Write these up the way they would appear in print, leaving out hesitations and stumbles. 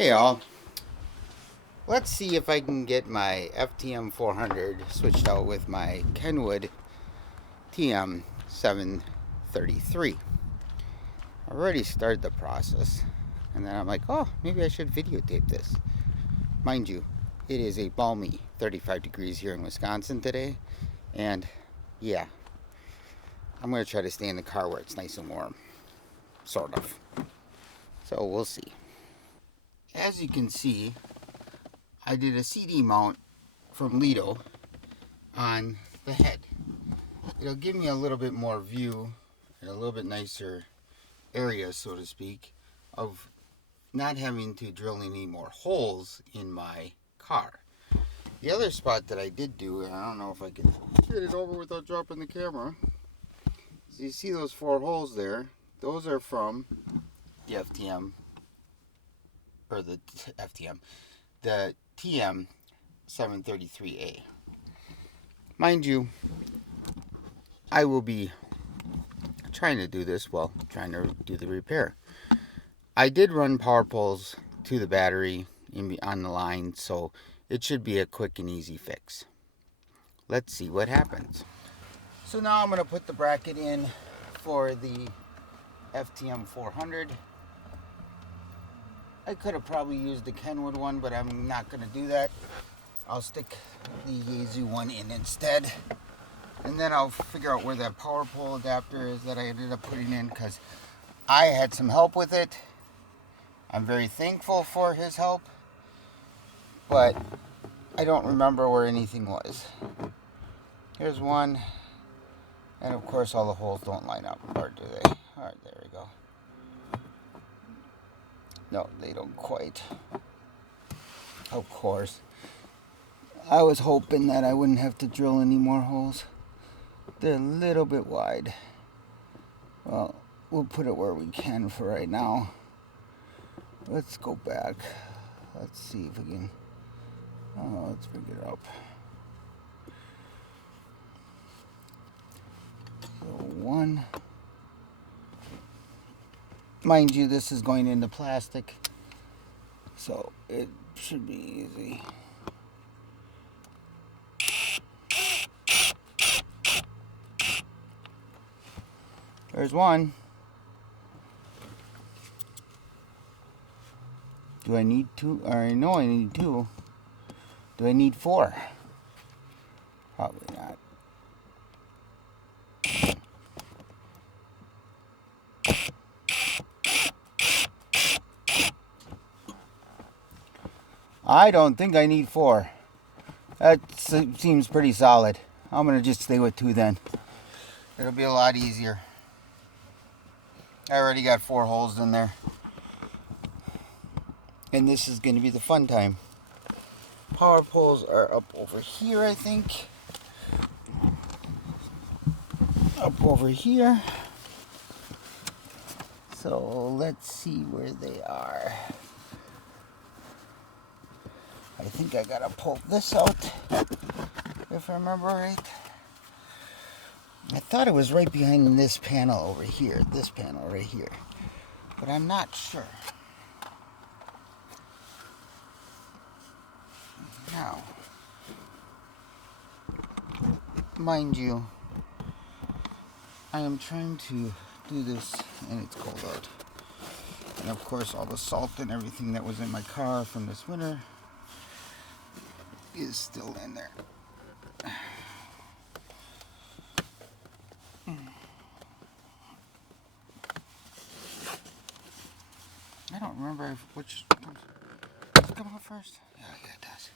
Hey all, let's see if I can get my FTM 400 switched out with my Kenwood TM 733. I already started the process, and then I'm like, oh, maybe I should videotape this. Mind you, it is a balmy 35 degrees here in Wisconsin today, and yeah, I'm going to try to stay in the car where it's nice and warm, sort of. So we'll see. As you can see, I did a CD mount from Lido on the head. It'll give me a little bit more view and a little bit nicer area, so to speak, of not having to drill any more holes in my car. The other spot that I did do, and I don't know if I can get it over without dropping the camera, so you see those 4 holes there. Those are from the FTM, or the FTM, the TM 733A. Mind you, I will be trying to do this while trying to do the repair. I did run power poles to the battery on the line, so it should be a quick and easy fix. Let's see what happens. So now I'm going to put the bracket in for the FTM 400. I could have probably used the Kenwood one, but I'm not going to do that. I'll stick the Yaesu one in instead. And then I'll figure out where that power pole adapter is that I ended up putting in, because I had some help with it. I'm very thankful for his help, but I don't remember where anything was. Here's one, and of course all the holes don't line up, or do they? Alright, there we go. No, they don't quite. Of course. I was hoping that I wouldn't have to drill any more holes. They're a little bit wide. Well, we'll put it where we can for right now. Let's go back. Let's see if we can... Oh, let's bring it up. So 1. Mind you, this is going into plastic, so it should be easy. There's 1. Do I need 2? Or I know I need 2. Do I need 4? Probably not. I don't think I need 4. That seems pretty solid. I'm going to just stay with 2 then. It'll be a lot easier. I already got 4 holes in there. And this is going to be the fun time. Power poles are up over here, I think. Up over here. So let's see where they are. I think I gotta pull this out, if I remember right. I thought it was right behind this panel over here, this panel right here, but I'm not sure. Now, mind you, I am trying to do this, and it's cold out. And of course, all the salt and everything that was in my car from this winter is still in there. I don't remember which does it come out first? Yeah, it does.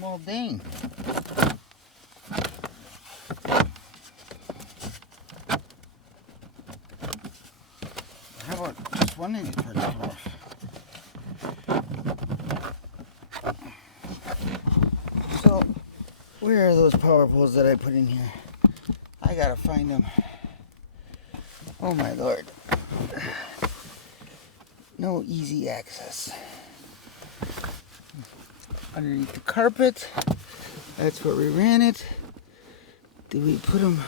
Well, dang. How about just one of these parts come off? So, Where are those power poles that I put in here? I gotta find them. Oh my lord. No easy access. Underneath the carpet. That's where we ran it. Did we put them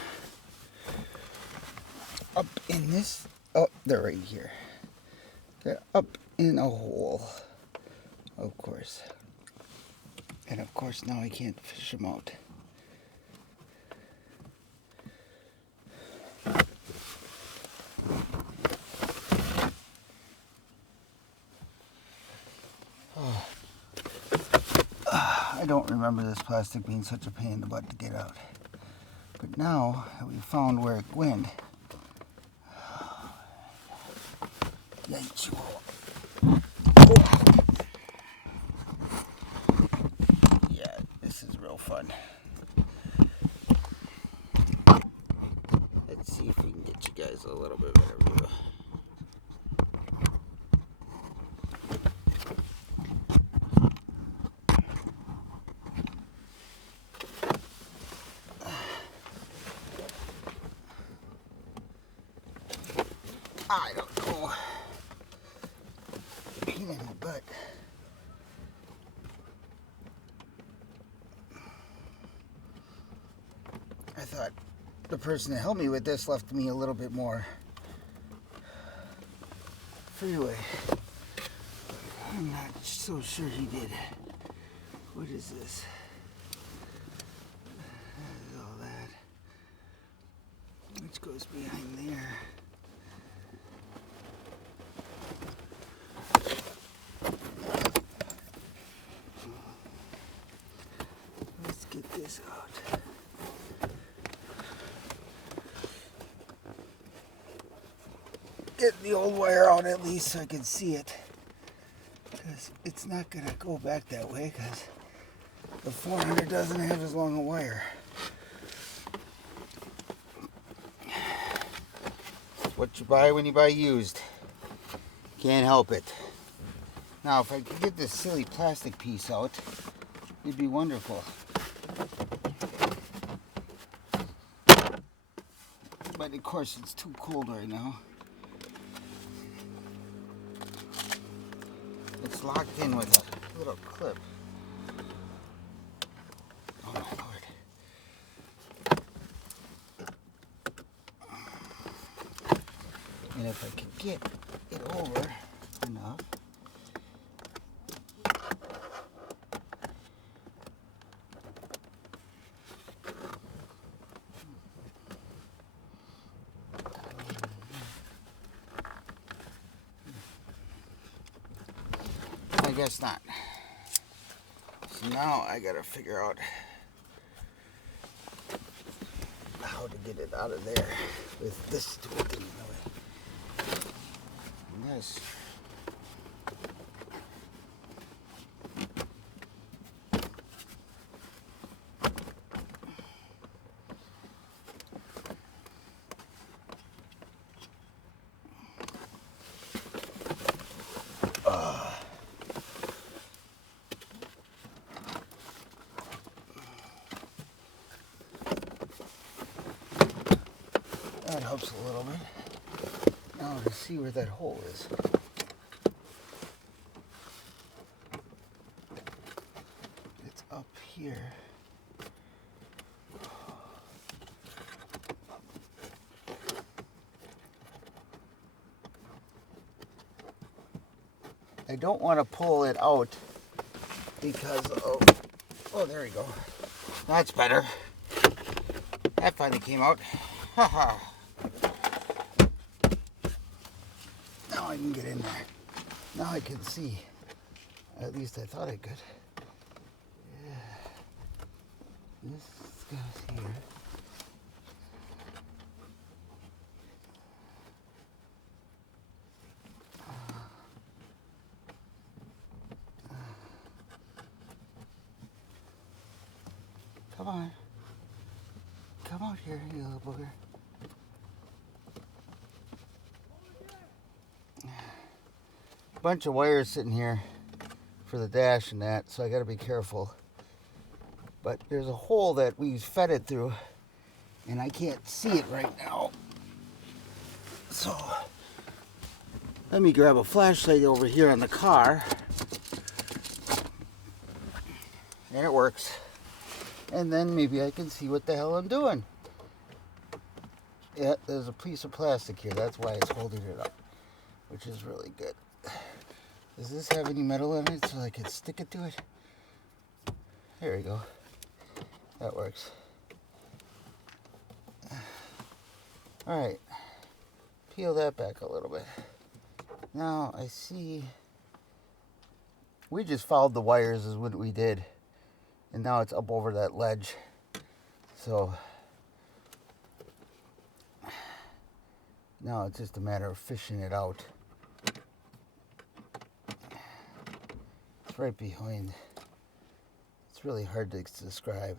up in this? Oh, they're right here. They're up in a hole. Of course. And of course now I can't fish them out. Oh. I don't remember this plastic being such a pain in the butt to get out. But now that we found where it went, yikes. Oh. Yeah, this is real fun. Let's see if we can get you guys a little bit better view. I don't know. Pain in the butt. I thought the person that helped me with this left me a little bit more freeway. I'm not so sure he did. What is this? That is all that. Which goes behind there. Let's get this out. Get the old wire out at least so I can see it. Because it's not going to go back that way because the 400 doesn't have as long a wire. What you buy when you buy used. Can't help it. Now if I could get this silly plastic piece out, it'd be wonderful. But of course it's too cold right now. It's locked in with a little clip. Oh my lord. And if I could get it over enough. I guess not. So now I gotta figure out how to get it out of there with this stupid thing in the way. And this. That helps a little bit. Now to see where that hole is. It's up here. I don't want to pull it out because of, oh, there we go. That's better. That finally came out. Haha. Now I can get in there. Now I can see. At least I thought I could. Yeah. This goes here. Come on. Come out here, you little booger. Bunch of wires sitting here for the dash and that, so I gotta be careful. But there's a hole that we fed it through, and I can't see it right now. So let me grab a flashlight over here on the car. And it works. And then maybe I can see what the hell I'm doing. Yeah, there's a piece of plastic here. That's why it's holding it up, which is really good. Does this have any metal in it so I can stick it to it? There we go. That works. Alright. Peel that back a little bit. Now I see we just followed the wires is what we did. And now it's up over that ledge. So now it's just a matter of fishing it out. It's right behind. It's really hard to describe.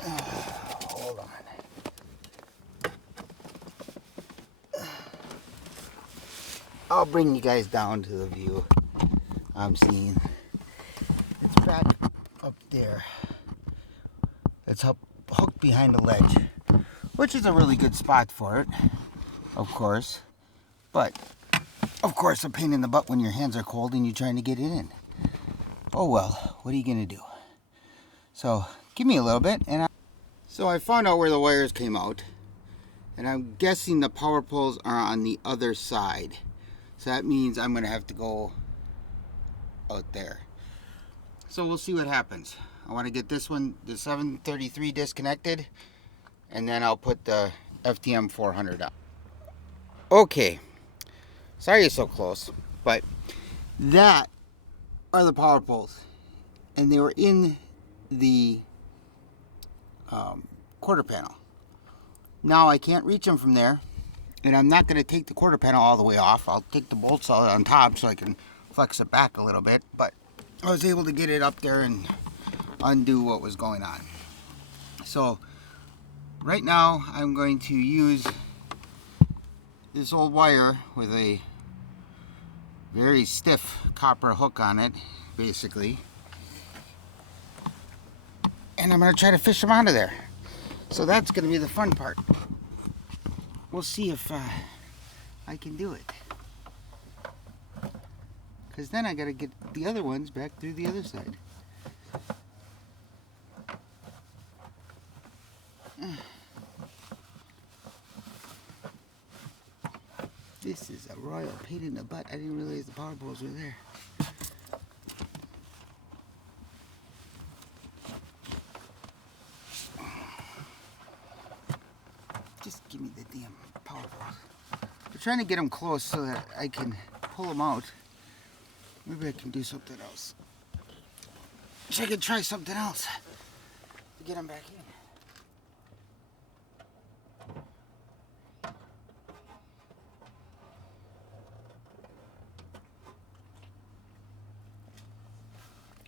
Hold on. I'll bring you guys down to the view I'm seeing. It's back up there. It's hooked behind the ledge, which is a really good spot for it, of course. But, of course, a pain in the butt when your hands are cold and you're trying to get it in. Oh well, what are you going to do? So, give me a little bit. So I found out where the wires came out. And I'm guessing the power poles are on the other side. So that means I'm going to have to go out there. So we'll see what happens. I want to get this one, the 733 disconnected, and then I'll put the FTM 400 up. Okay, sorry it's so close, but that are the power poles, and they were in the quarter panel. Now I can't reach them from there, and I'm not going to take the quarter panel all the way off. I'll take the bolts out on top so I can flex it back a little bit, but I was able to get it up there and undo what was going on. So right now I'm going to use this old wire with a very stiff copper hook on it, basically, and I'm going to try to fish them out of there. So that's going to be the fun part. We'll see if I can do it, because then I got to get the other ones back through the other side. This is a royal pain in the butt. I didn't realize the power poles were there. Just give me the damn power poles. I'm trying to get them close so that I can pull them out. Maybe I can do something else. Wish I could try something else to get them back in.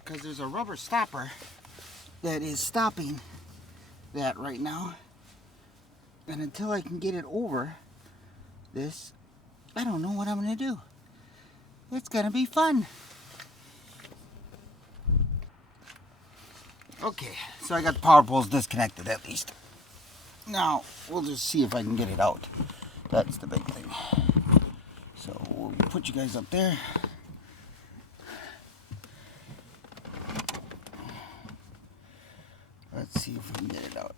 Because there's a rubber stopper that is stopping that right now. And until I can get it over this, I don't know what I'm going to do. It's going to be fun. Okay, so I got the power poles disconnected at least. Now, we'll just see if I can get it out. That's the big thing. So, we'll put you guys up there. Let's see if we can get it out.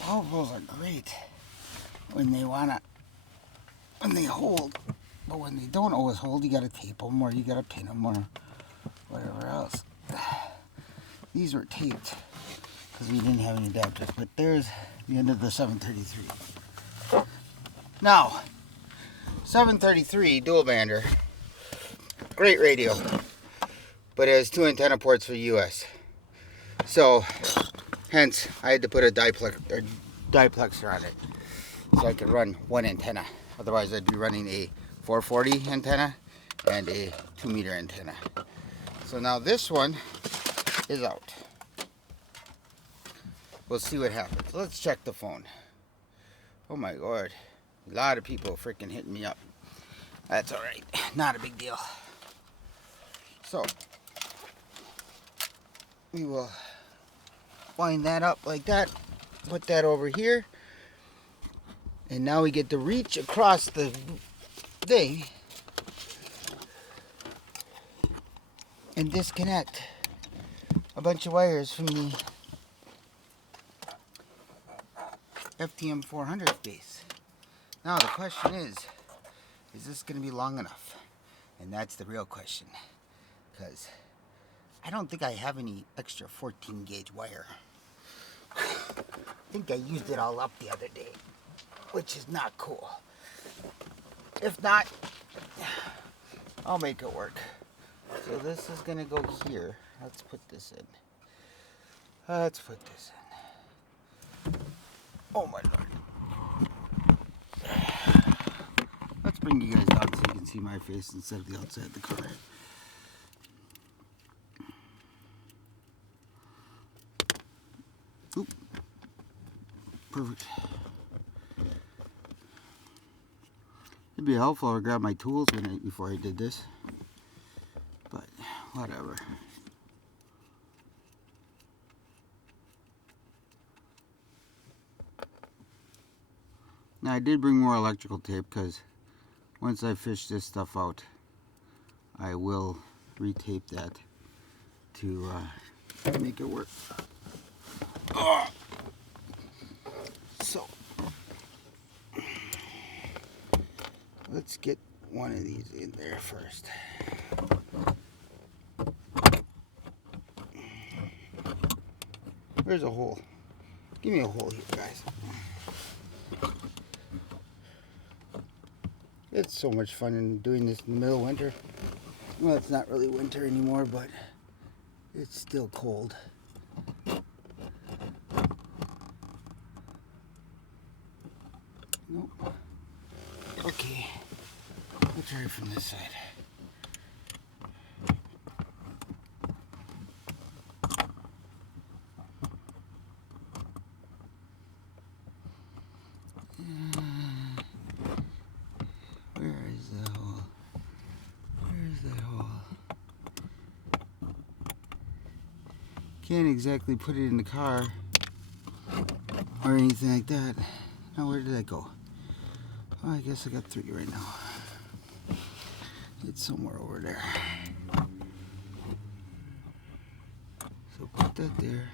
Power poles are great when they hold, but when they don't always hold, you gotta tape them or you gotta pin them or whatever else. These were taped because we didn't have any adapters, but there's the end of the 733. Now, 733 dual bander. Great radio, but it has 2 antenna ports for US. So, hence, I had to put a diplexer on it so I could run one antenna. Otherwise, I'd be running a 440 antenna and a 2-meter antenna. So now this one is out. We'll see what happens. Let's check the phone. Oh my lord, a lot of people freaking hitting me up. That's alright, not a big deal. So, we will wind that up like that, put that over here, and now we get to reach across the thing and disconnect a bunch of wires from the FTM 400 base. Now the question is this going to be long enough? And that's the real question, because I don't think I have any extra 14 gauge wire. I think I used it all up the other day, which is not cool. If not, I'll make it work. So this is gonna go here. Let's put this in. Let's put this in. Oh my lord. Let's bring you guys down so you can see my face instead of the outside of the car. Oop. Perfect. It'd be helpful to grab my tools before I did this, but whatever. Now I did bring more electrical tape because once I fish this stuff out, I will retape that to make it work. So let's get one of these in there first. Where's a hole? Give me a hole here, guys. It's so much fun in doing this in the middle of winter. Well, it's not really winter anymore, but it's still cold. Nope. Okay. We'll try it from this side. Where is the hole? Where's the hole? Can't exactly put it in the car or anything like that. Now where did that go? Oh, I guess I got 3 right now. It's somewhere over there. So put that there.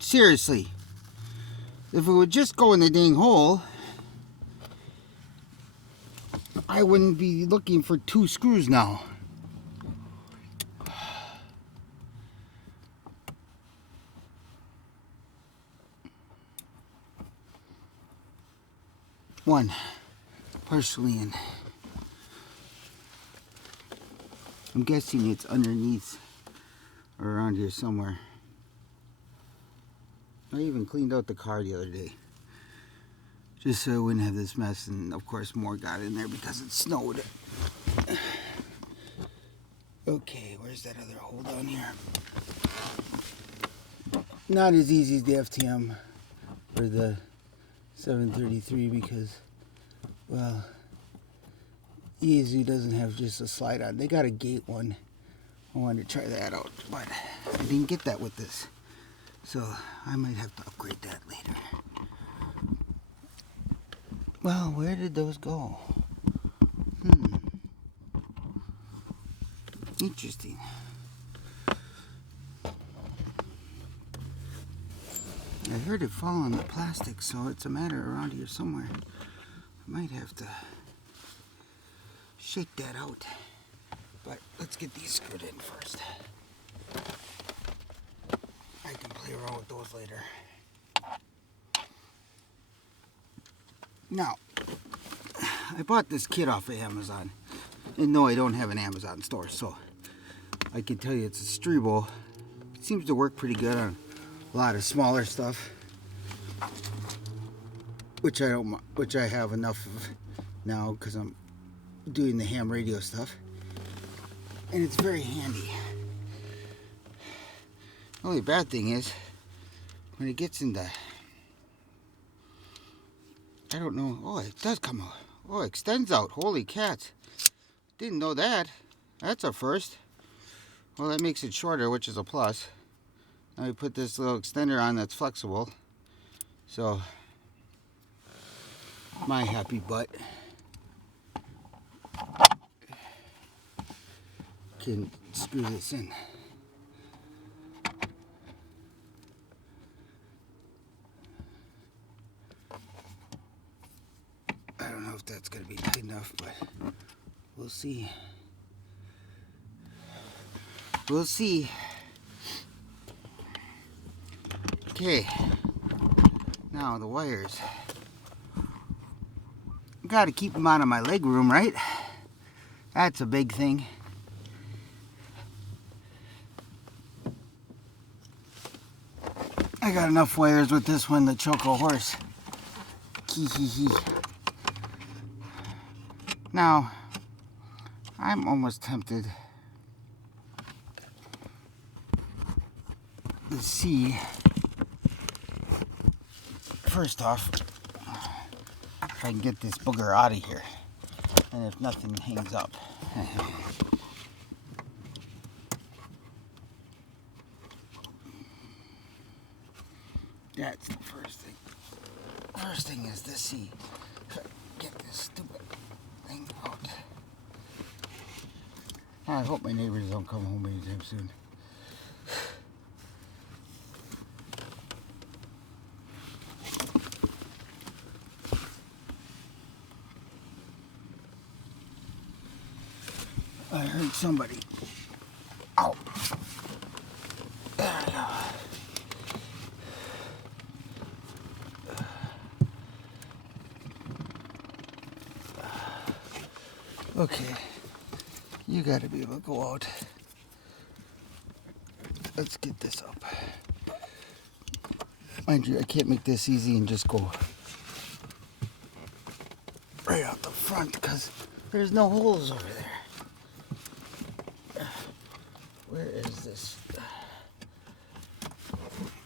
Seriously, if it would just go in the dang hole, I wouldn't be looking for 2 screws now. One, partially in. I'm guessing it's underneath or around here somewhere. I even cleaned out the car the other day, just so I wouldn't have this mess, and of course more got in there because it snowed. Okay, where's that other hole down here? Not as easy as the FTM or the 733 because, well, Yaesu doesn't have just a slide on. They got a gate one. I wanted to try that out, but I didn't get that with this. So I might have to upgrade that later. Well, where did those go? Interesting. I heard it fall on the plastic, so it's a matter around here somewhere. I might have to shake that out. But let's get these screwed in first. I can play around with those later. Now, I bought this kit off of Amazon. And no, I don't have an Amazon store, so I can tell you it's a Strebo. It seems to work pretty good on a lot of smaller stuff, which I have enough of now because I'm doing the ham radio stuff, and it's very handy. The only bad thing is when it gets into, I don't know. Oh, it does come out. Oh, it extends out. Holy cats. Didn't know that. That's a first. Well, that makes it shorter, which is a plus. Now we put this little extender on that's flexible. So, my happy butt can screw this in. I don't know if that's going to be tight enough, but we'll see. We'll see. Okay. Now the wires. Got to keep them out of my leg room, right? That's a big thing. I got enough wires with this one to choke a horse. Hee hee hee. Now, I'm almost tempted to see, first off, if I can get this booger out of here, and if nothing hangs up. That's the first thing. First thing is to see if I can get this stupid thing out. I hope my neighbors don't come home anytime soon. I heard somebody. Ow. There we go. Okay, you gotta be able to go out. Let's get this up. Mind you, I can't make this easy and just go right out the front because there's no holes over there. Where is this?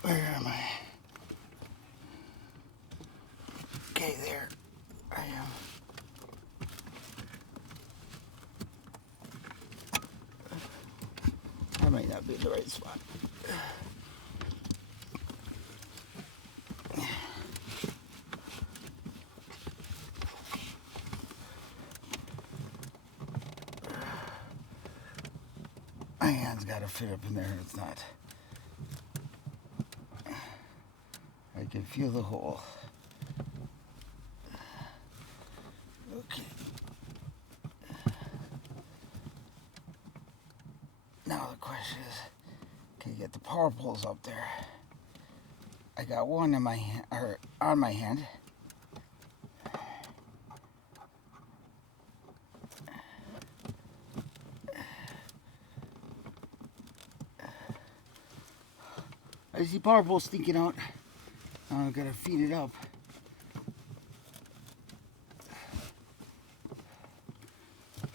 Where am I? Okay, there I am. I might not be in the right spot. My hand's got to fit up in there, and it's not. I can feel the hole. Okay. Now the question is, can you get the power poles up there? I got one in my hand, or on my hand. I see power poles sticking out. Now I've got to feed it up.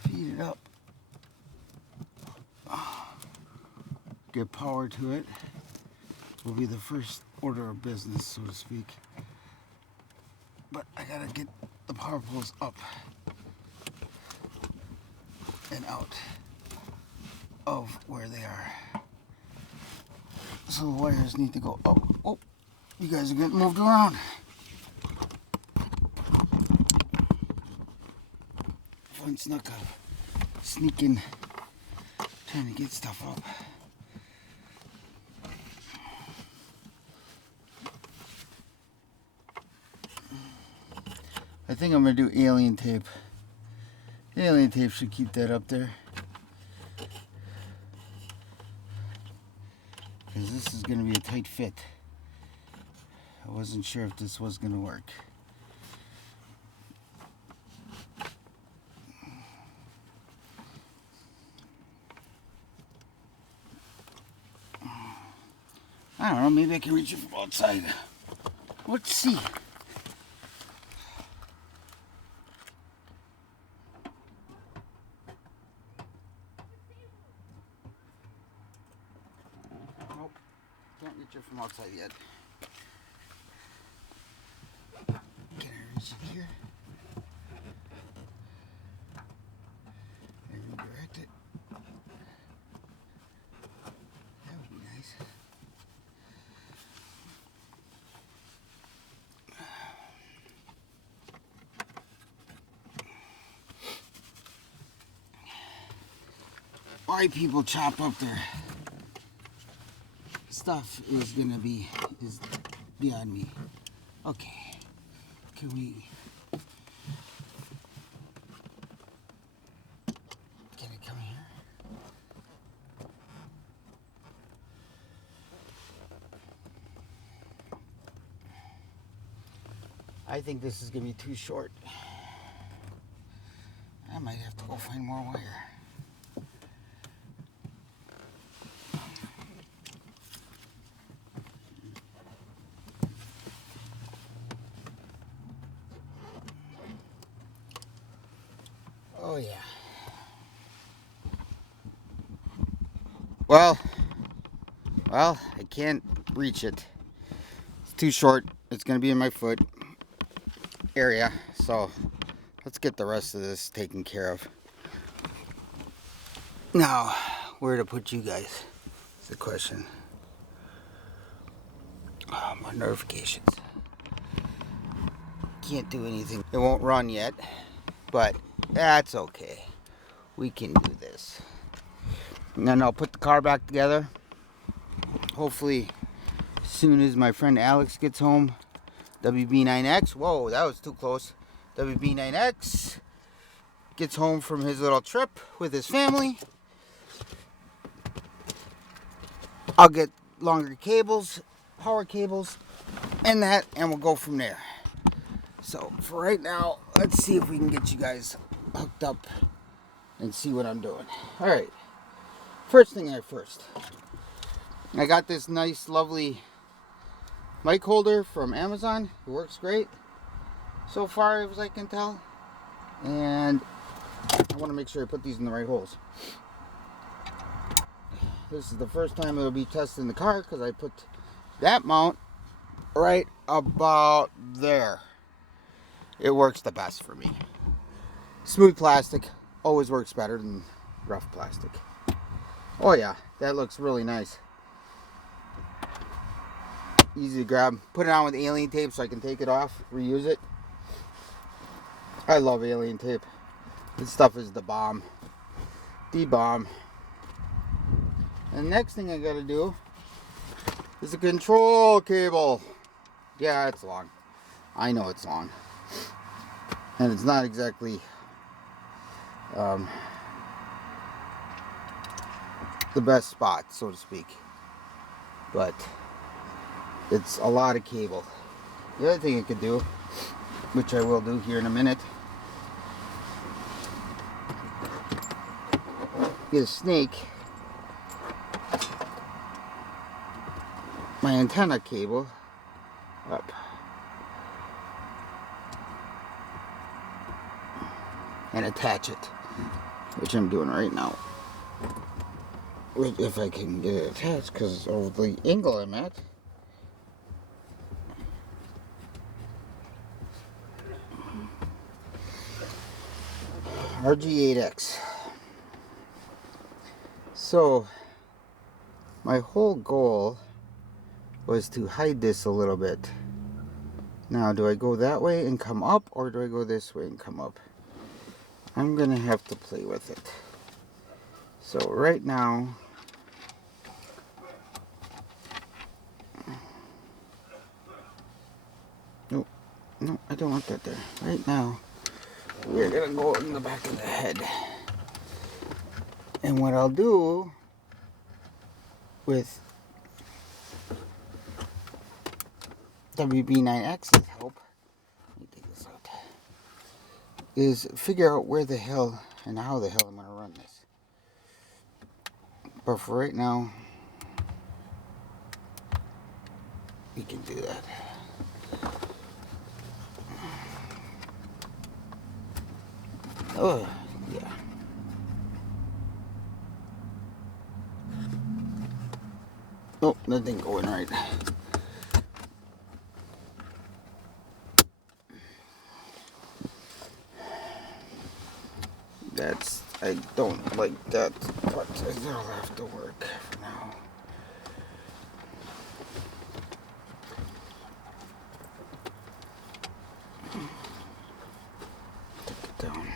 Feed it up. Get power to it. Will be the first order of business, so to speak. But I gotta get the power poles up and out of where they are. So the wires need to go up. Oh, you guys are getting moved around. Fun snuck up, sneaking, trying to get stuff up. I think I'm gonna do alien tape. Alien tape should keep that up there. Because this is gonna be a tight fit. I wasn't sure if this was gonna work. I don't know, maybe I can reach it from outside. Let's see. Nope. Can't reach it from outside yet. Can I reach it here? And redirect it. That would be nice. Why people chop up their stuff is beyond me. Okay, can it come here? I think this is gonna be too short. I might have to go find more wire. Oh yeah. Well, I can't reach it. It's too short. It's gonna be in my foot area. So let's get the rest of this taken care of. Now, where to put you guys is the question. Oh, my notifications. Can't do anything. It won't run yet, but that's okay. We can do this. And then I'll put the car back together. Hopefully, as soon as my friend Alex gets home, WB9X. Whoa, that was too close. WB9X gets home from his little trip with his family. I'll get longer cables, power cables, and we'll go from there. So for right now, let's see if we can get you guys hooked up and see what I'm doing. All right, first thing first. I got this nice, lovely mic holder from Amazon. It works great so far, as I can tell. And I want to make sure I put these in the right holes. This is the first time it'll be tested in the car because I put that mount right about there. It works the best for me. Smooth plastic always works better than rough plastic. Oh yeah, that looks really nice. Easy to grab. Put it on with alien tape so I can take it off, reuse it. I love alien tape. This stuff is the bomb. The bomb. And the next thing I gotta do is a control cable. Yeah, it's long. I know it's long. And it's not exactly the best spot, so to speak. But it's a lot of cable. The other thing I could do, which I will do here in a minute, get a snake my antenna cable up. And attach it, which I'm doing right now. If I can get it attached, because of the angle I'm at. RG8X. So, my whole goal was to hide this a little bit. Now, do I go that way and come up, or do I go this way and come up? I'm gonna have to play with it. So right now, no, I don't want that there. Right now, we're gonna go in the back of the head. And what I'll do with WB9X's help, let me take this out, is figure out where the hell and how the hell I'm going to run this. But for right now, we can do that. Oh, yeah. Oh, that didn't go in right. I don't like that, but it'll have to work for now. Take it down.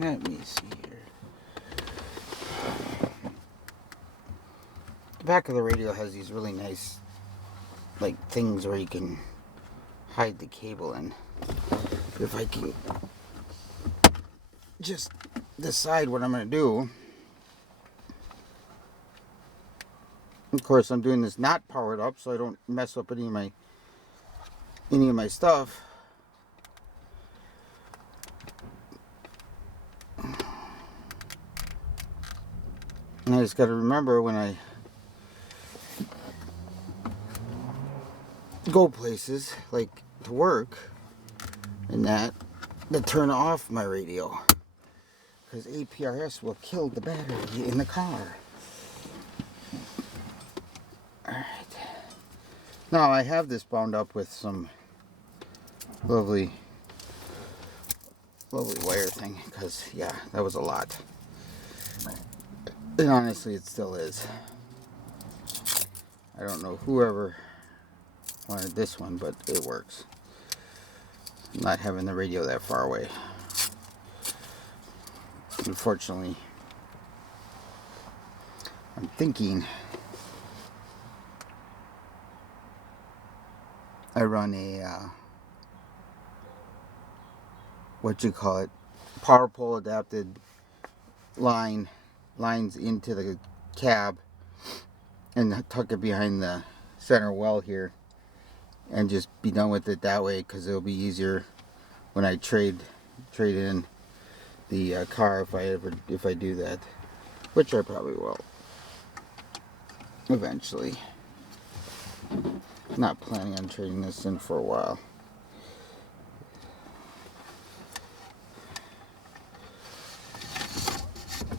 Let me see here. The back of the radio has these really nice, like, things where you can hide the cable in. If I can just decide what I'm going to do. Of course, I'm doing this not powered up so I don't mess up any of my stuff. And I just got to remember when I go places, like to work, and that, to turn off my radio. Because APRS will kill the battery in the car. Alright. Now I have this bound up with some lovely wire thing. Because, yeah, that was a lot. And honestly, it still is. I don't know whoever wanted this one, but it works. Not having the radio that far away. Unfortunately, I'm thinking I run a power pole adapted lines into the cab and tuck it behind the center well here and just be done with it that way, because it'll be easier when I trade in the car if I do that, which I probably will eventually. Not planning on trading this in for a while.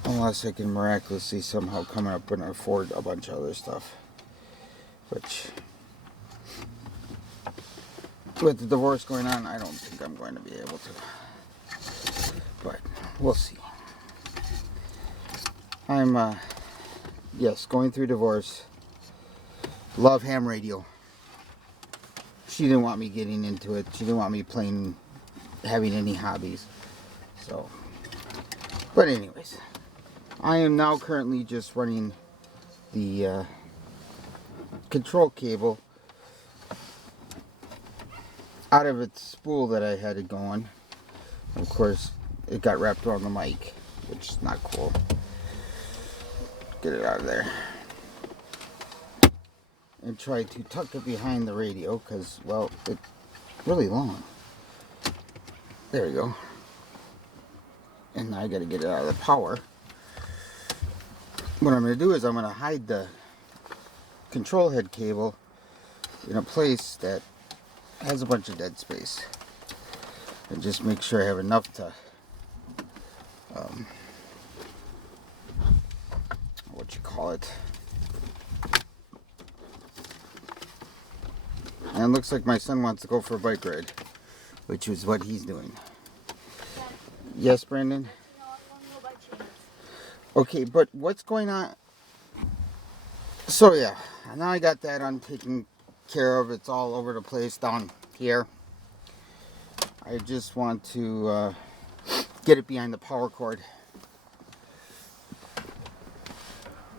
Unless I can miraculously somehow come up and afford a bunch of other stuff. Which, with the divorce going on, I don't think I'm going to be able to. But, we'll see. I'm, yes, going through divorce. Love ham radio. She didn't want me getting into it. She didn't want me having any hobbies. So, but anyways. I am now currently just running the control cable out of its spool that I had it going. Of course, it got wrapped around the mic, which is not cool. Get it out of there. And try to tuck it behind the radio because, well, it's really long. There we go. And now I got to get it out of the power. What I'm going to do is I'm going to hide the control head cable in a place that has a bunch of dead space. And just make sure I have enough to And it looks like my son wants to go for a bike ride, which is what he's doing. Yes, Brandon? No, I want to go by chance. Okay, but what's going on? So yeah, now I got that taken care of. It's all over the place down here. I just want to get it behind the power cord.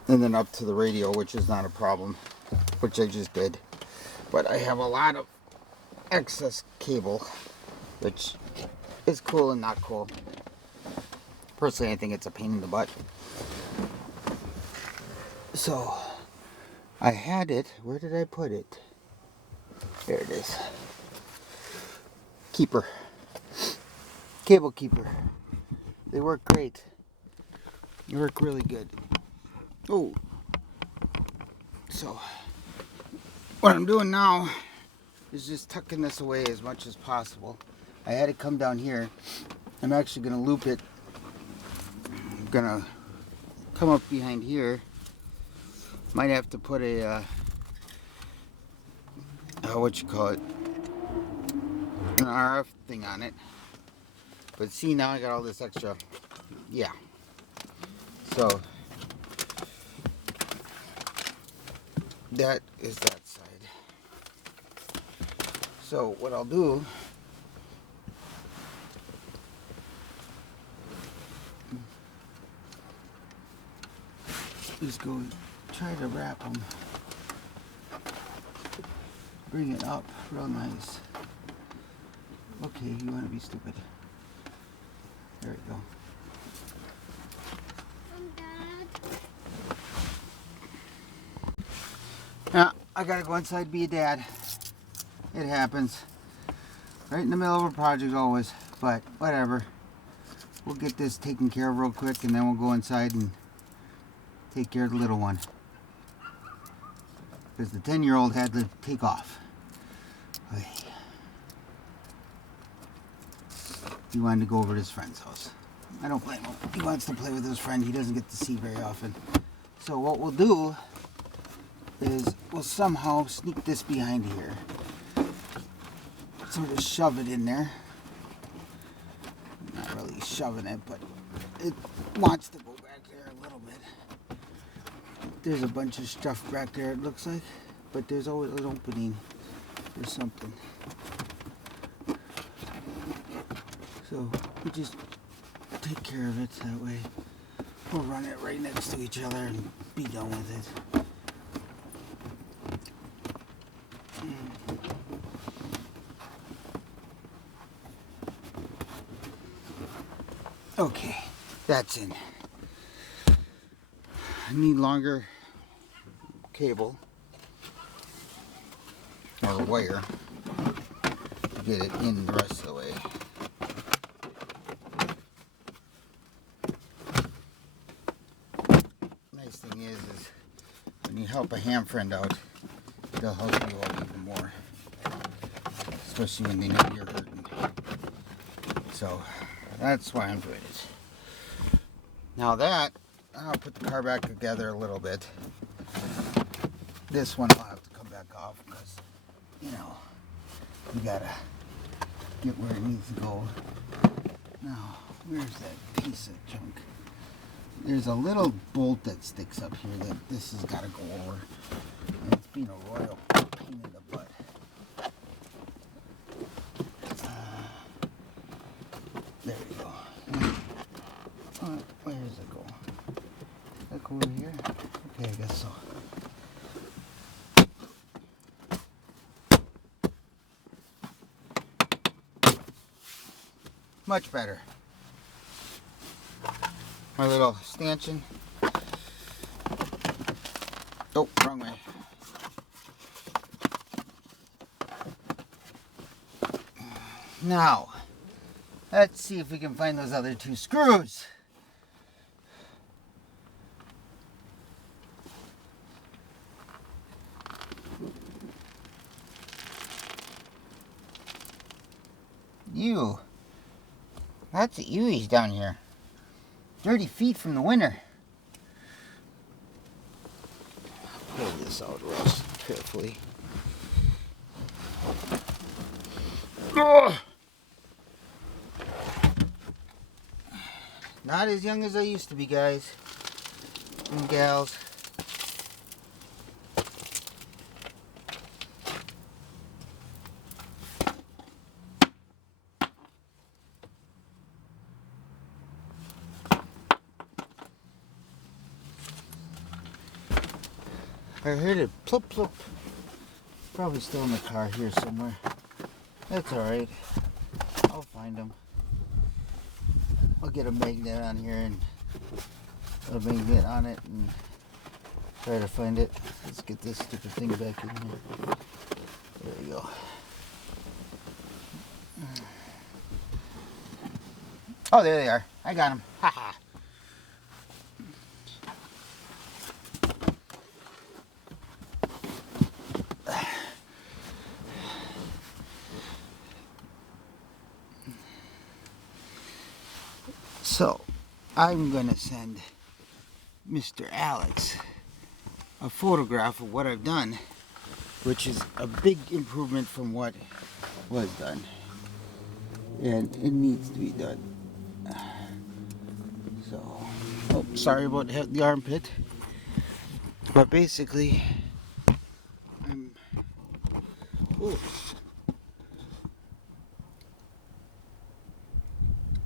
And then up to the radio, which is not a problem, which I just did. But I have a lot of excess cable, which is cool and not cool. Personally, I think it's a pain in the butt. So, I had it. Where did I put it? There it is. Keeper. Cable keeper. They work great. You work really good. Oh, so what I'm doing now is just tucking this away as much as possible. I had it come down here. I'm actually going to loop it. I'm going to come up behind here. Might have to put a, what you call it, an RF thing on it. But see, now I got all this extra, yeah. So, that is that side. So, what I'll do is go try to wrap them. Bring it up real nice. Okay, you want to be stupid. There we go. Now, I gotta go inside and be a dad. It happens. Right in the middle of a project always, but whatever. We'll get this taken care of real quick and then we'll go inside and take care of the little one. Because the 10-year-old had to take off. He wanted to go over to his friend's house. I don't blame him. He wants to play with his friend he doesn't get to see very often. So what we'll do is we'll somehow sneak this behind here. Sort of shove it in there. Not really shoving it, but it wants to go back there a little bit. There's a bunch of stuff back there, it looks like, but there's always an opening or something. So we just take care of it that way. We'll run it right next to each other and be done with it. Okay, that's in. I need longer cable or wire to get it in the rest of the way. Nice thing is when you help a ham friend out, they'll help you out even more, especially when they know you're hurting. So that's why I'm doing it. Now that, I'll put the car back together a little bit. This one will have to come back off because, you know, you gotta get where it needs to go. Now, where's that piece of junk? There's a little bolt that sticks up here that this has got to go over. And it's been a royal pain in the butt. There we go. Where does it go? Does that go over here? Okay, I guess so. Much better. My little stanchion. Oh, wrong way. Now, let's see if we can find those other two screws. You. Lots of Ewies down here. Dirty feet from the winter. Pull this out real carefully. Ugh. Not as young as I used to be, guys and gals. I heard it plop plop. Probably still in the car here somewhere. That's alright. I'll find them. I'll get a magnet on here and a magnet on it and try to find it. Let's get this stupid thing back in here. There we go. Oh, there they are. I got them. Haha. So I'm gonna send Mr. Alex a photograph of what I've done, which is a big improvement from what was done, and it needs to be done. So, oh, sorry about the armpit, but basically I'm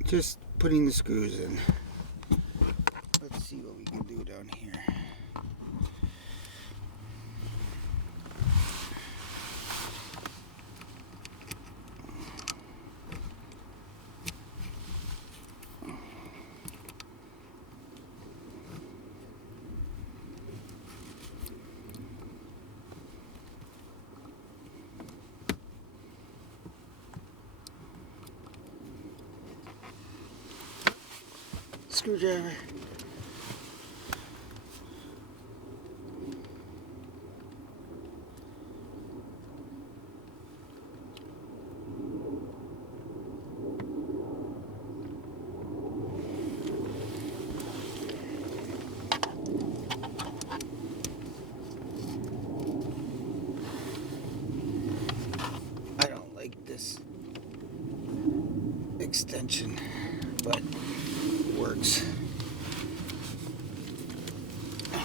just putting the screws in. Let's see what we can do down here. Screwdriver. I don't like this extension, but it works.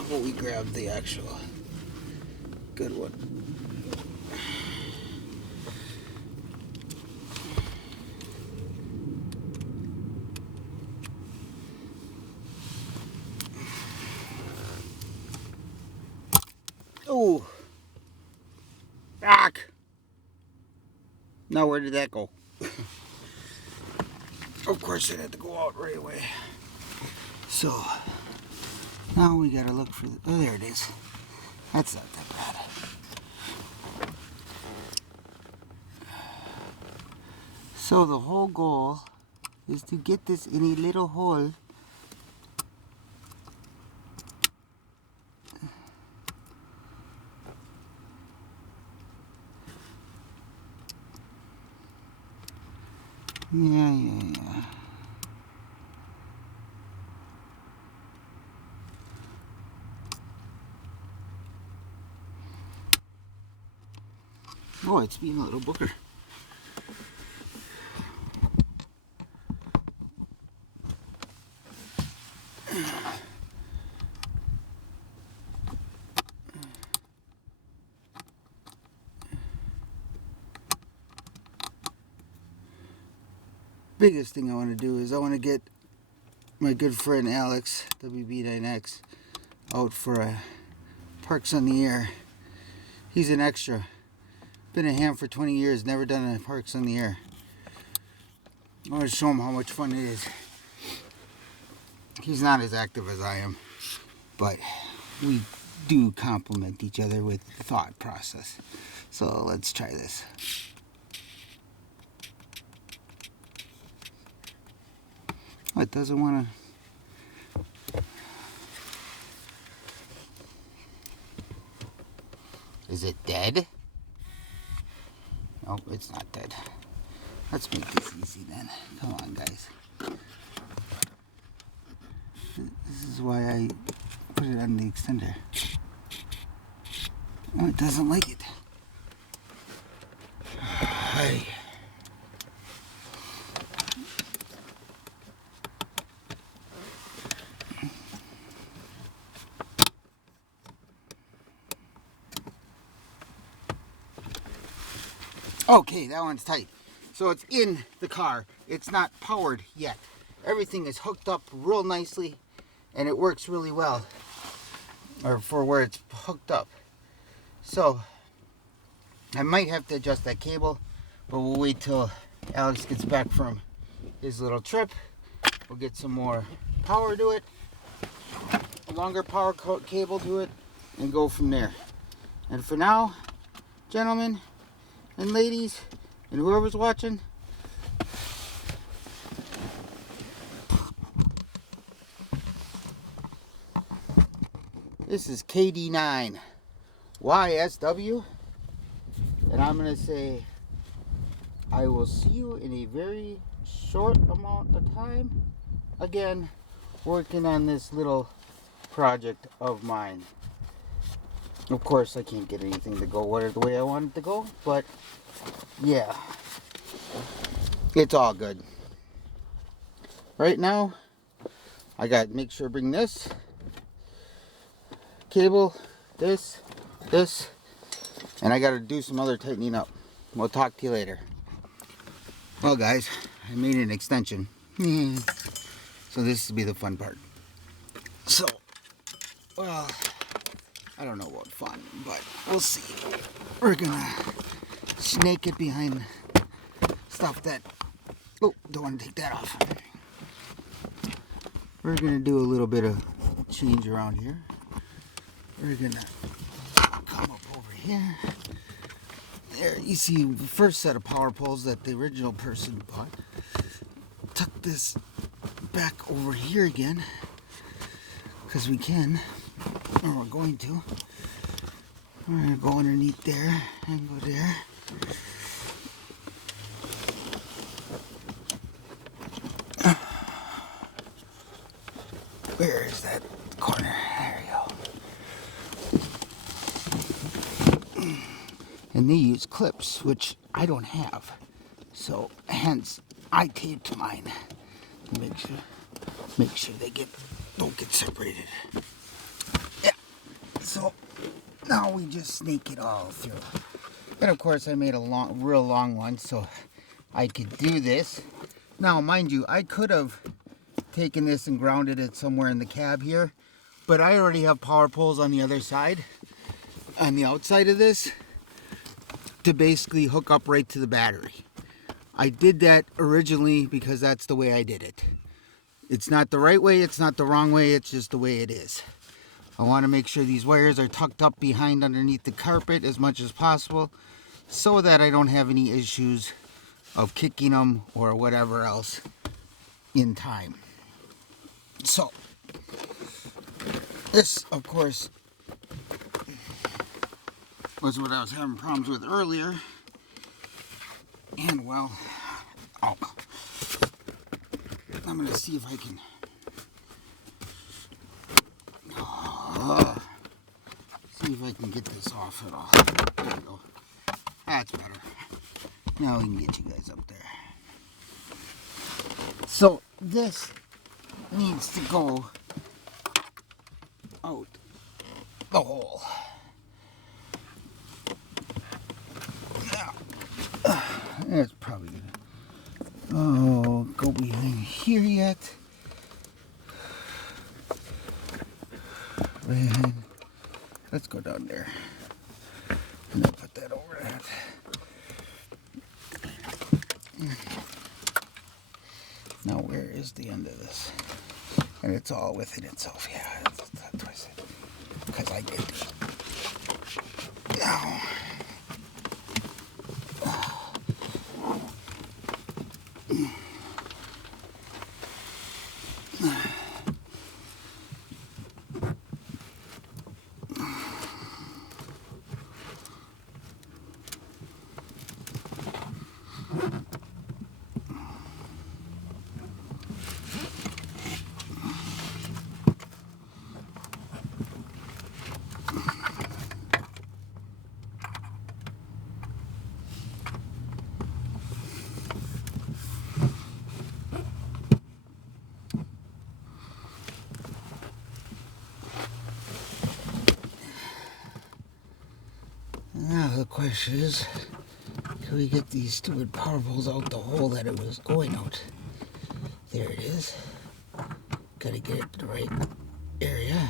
But we grabbed the actual good one. Oh, back. Now where did that go? Of course it had to go out right away. So now we gotta look for the, oh, there it is. That's not that bad. So the whole goal is to get this in a little hole. Yeah. Oh, it's being a little booger. Biggest thing I want to do is I want to get my good friend Alex, WB9X, out for a Parks on the Air. He's an extra. Been a ham for 20 years, never done a Parks on the Air. I want to show him how much fun it is. He's not as active as I am, but we do complement each other with the thought process. So let's try this. Oh, it doesn't want to. Is it dead? Nope, it's not dead. Let's make this easy then. Come on, guys. This is why I put it on the extender. Oh, it doesn't like it. Hey. Okay, that one's tight. So it's in the car. It's not powered yet. Everything is hooked up real nicely and it works really well. Or for where it's hooked up. So I might have to adjust that cable, but we'll wait till Alex gets back from his little trip. We'll get some more power to it, a longer power cable to it, and go from there. And for now, gentlemen and ladies, and whoever's watching, this is KD9YSW, and I'm going to say I will see you in a very short amount of time again, working on this little project of mine. Of course, I can't get anything to go the way I want it to go, but yeah, it's all good. Right now, I got to make sure to bring this cable, this, and I got to do some other tightening up. We'll talk to you later. Well, guys, I made an extension. So this will be the fun part. So, well, I don't know about fun, but we'll see. We're gonna snake it behind stuff that, oh, don't want to take that off. We're gonna do a little bit of change around here. We're gonna come up over here. There, you see the first set of power poles that the original person bought. Tuck this back over here again, because we can, or we're going to. We're going to go underneath there and go there. Where is that corner? There we go. And they use clips, which I don't have. So hence I taped mine to make sure they don't get separated. Yeah. So now we just snake it all through. And of course I made a real long one so I could do this. Now mind you, I could have taken this and grounded it somewhere in the cab here, but I already have power poles on the other side, on the outside of this, to basically hook up right to the battery. I did that originally because that's the way I did it. It's not the right way, it's not the wrong way, it's just the way it is. I want to make sure these wires are tucked up behind underneath the carpet as much as possible so that I don't have any issues of kicking them or whatever else in time. So, this, of course, was what I was having problems with earlier. And, well, oh, I'm going to see if I can see if I can get this off at all. There we go. That's better. Now we can get you guys up there. So this needs to go out the hole. Now, it's probably gonna go behind here yet. And let's go down there and then put that over that. Now where is the end of this? And it's all within itself. Yeah, that's twisted. Because I did it. Now. Now the question is, can we get these stupid power poles out the hole that it was going out? There it is. Gotta get it to the right area.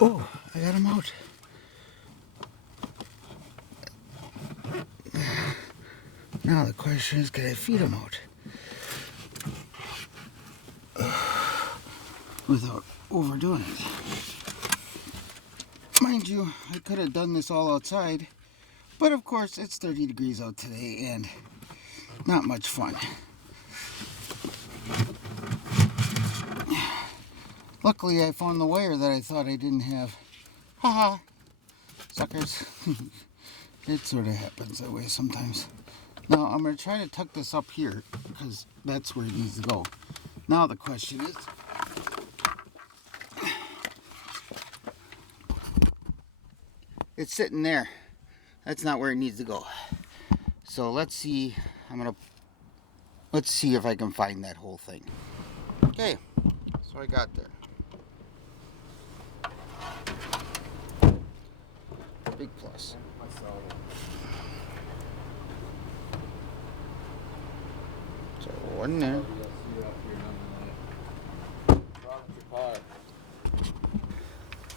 Oh, I got them out. Now the question is, can I feed them out? Without overdoing it. Mind you, I could have done this all outside, But of course, it's 30 degrees out today and not much fun. Luckily, I found the wire that I thought I didn't have. Haha, suckers. It sort of happens that way sometimes. Now, I'm going to try to tuck this up here because that's where it needs to go. Now the question is, it's sitting there. That's not where it needs to go. So let's see. Let's see if I can find that whole thing. Okay, so I got there. Big plus. So one there.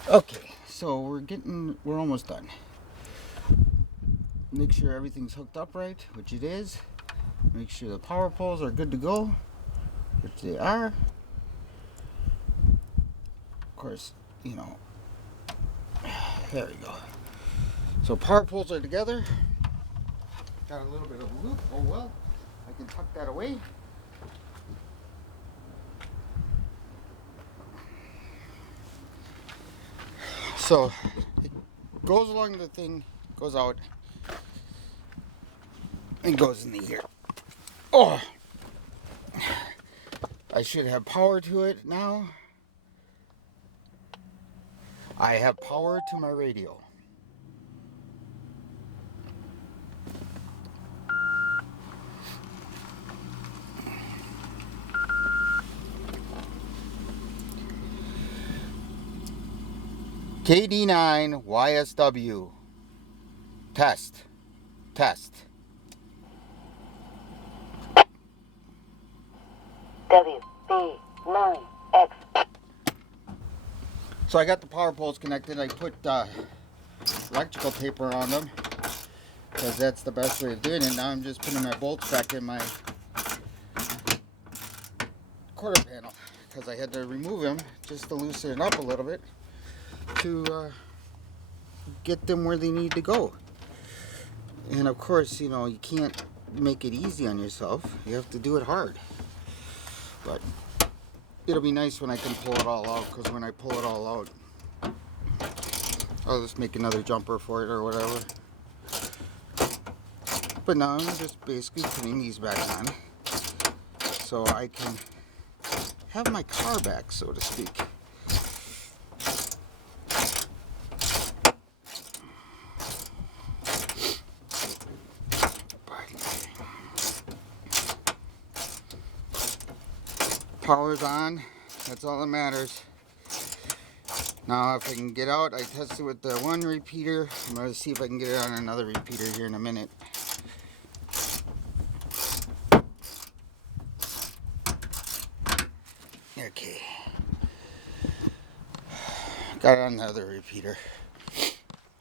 Okay, so we're almost done. Make sure everything's hooked up right, which it is. Make sure the power poles are good to go, which they are. Of course, you know, there we go. So power poles are together. Got a little bit of a loop. Oh well, I can tuck that away. So it goes along the thing, goes out, and goes in the ear. Oh, I should have power to it now. I have power to my radio. KD9YSW. Test. WB9X. So I got the power poles connected. I put electrical tape around them because that's the best way of doing it. Now I'm just putting my bolts back in my quarter panel because I had to remove them just to loosen it up a little bit to get them where they need to go. And of course, you know, you can't make it easy on yourself. You have to do it hard. But it'll be nice when I can pull it all out, because when I pull it all out, I'll just make another jumper for it or whatever. But now I'm just basically putting these back on so I can have my car back, so to speak. Power's on, that's all that matters. Now if I can get out, I tested with the one repeater. I'm going to see if I can get it on another repeater here in a minute. Okay. Got it on the other repeater.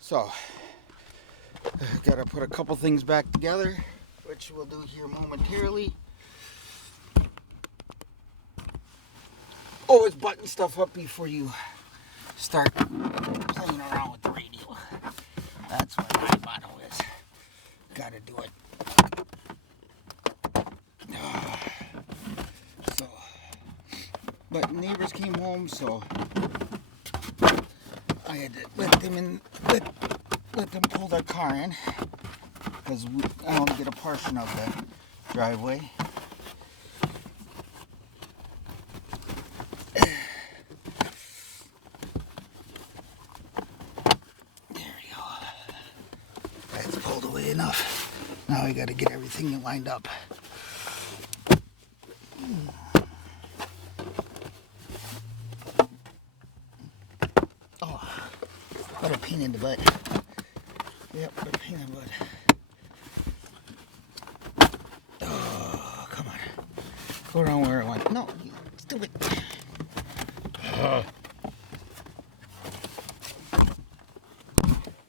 So, got to put a couple things back together, which we'll do here momentarily. Always button stuff up before you start playing around with the radio. That's what my motto is. Gotta do it. So, but neighbors came home, so I had to let them pull their car in, because I only get a portion of the driveway. Enough. Now I got to get everything lined up. Oh, what a pain in the butt. Yep, what a pain in the butt. Oh, come on. Go around where I want. No, you stupid.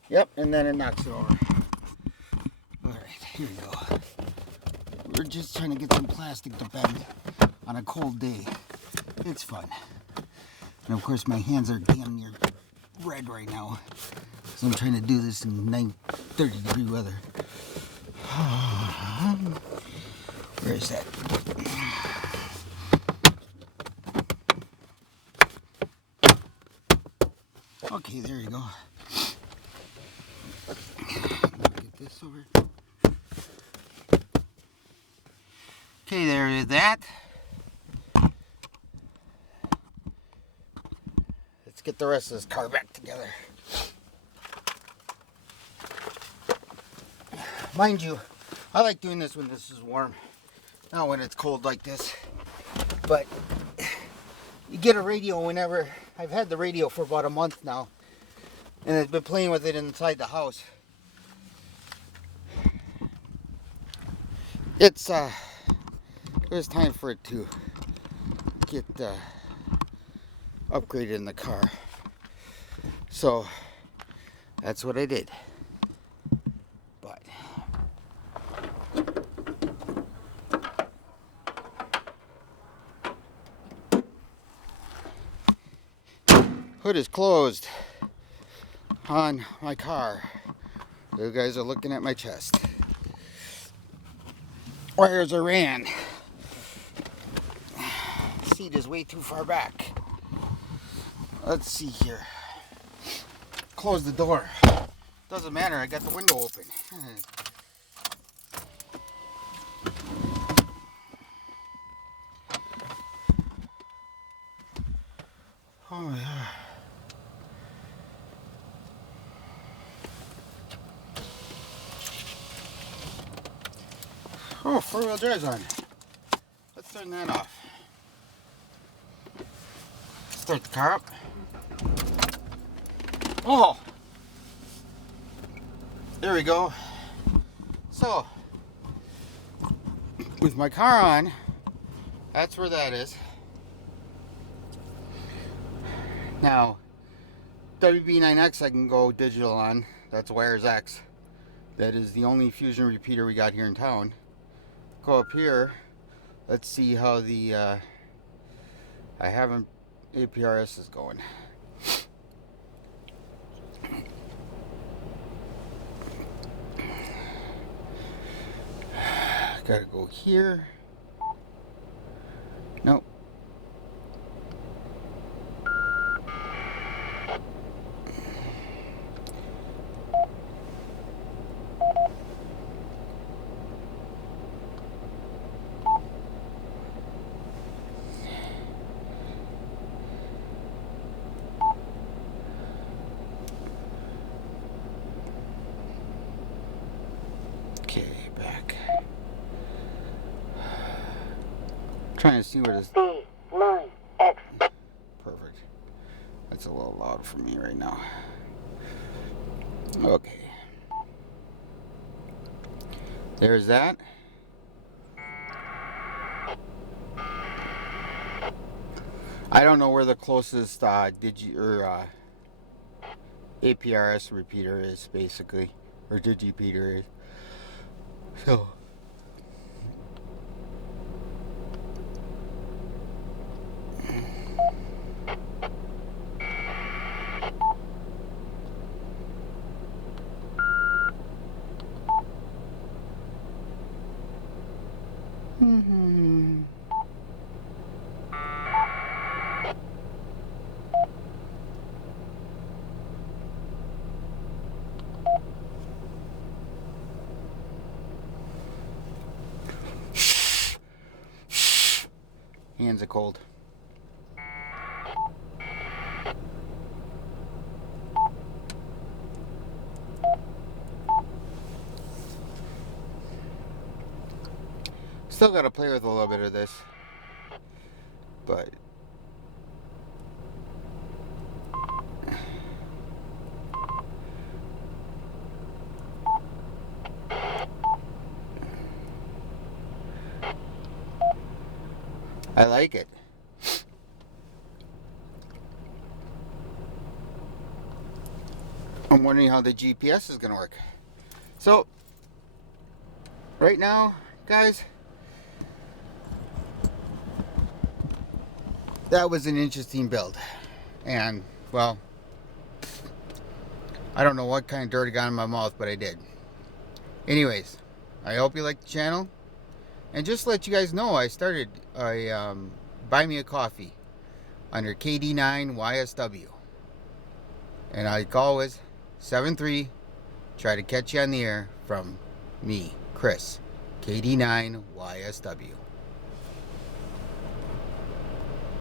Yep, and then it knocks it over. Here we go. We're just trying to get some plastic to bend on a cold day. It's fun. And of course my hands are damn near red right now. So I'm trying to do this in 30-degree weather. Where is that? Okay, there you go. Get this over. Okay, there is that. Let's get the rest of this car back together. Mind you, I like doing this when this is warm, not when it's cold like this. But you get a radio whenever. I've had the radio for about a month now, and I've been playing with it inside the house. It was time for it to get upgraded in the car. So that's what I did. But hood is closed on my car. You guys are looking at my chest. Wires are ran. Seat is way too far back. Let's see here. Close the door. Doesn't matter, I got the window open. Oh my God. Oh, four-wheel drive's on. Let's turn that off. Start the car up. Oh! There we go. So, with my car on, that's where that is. Now, WB9X I can go digital on. That's wires X. That is the only fusion repeater we got here in town. Go up here. Let's see how the I haven't APRS is going. Gotta go here. Nope. Okay, back. Trying to see where this. KD9YSW. Perfect. That's a little loud for me right now. Okay. There's that. I don't know where the closest APRS repeater is, basically, or digipeater is. So. Hands are cold. Still got to play with a little bit of this, but I like it. I'm wondering how the GPS is going to work. So, right now, guys, that was an interesting build. And, well, I don't know what kind of dirt I got in my mouth, but I did. Anyways, I hope you like the channel. And just to let you guys know, I started a Buy Me a Coffee under KD9YSW. And like always, 7-3, try to catch you on the air from me, Chris, KD9YSW.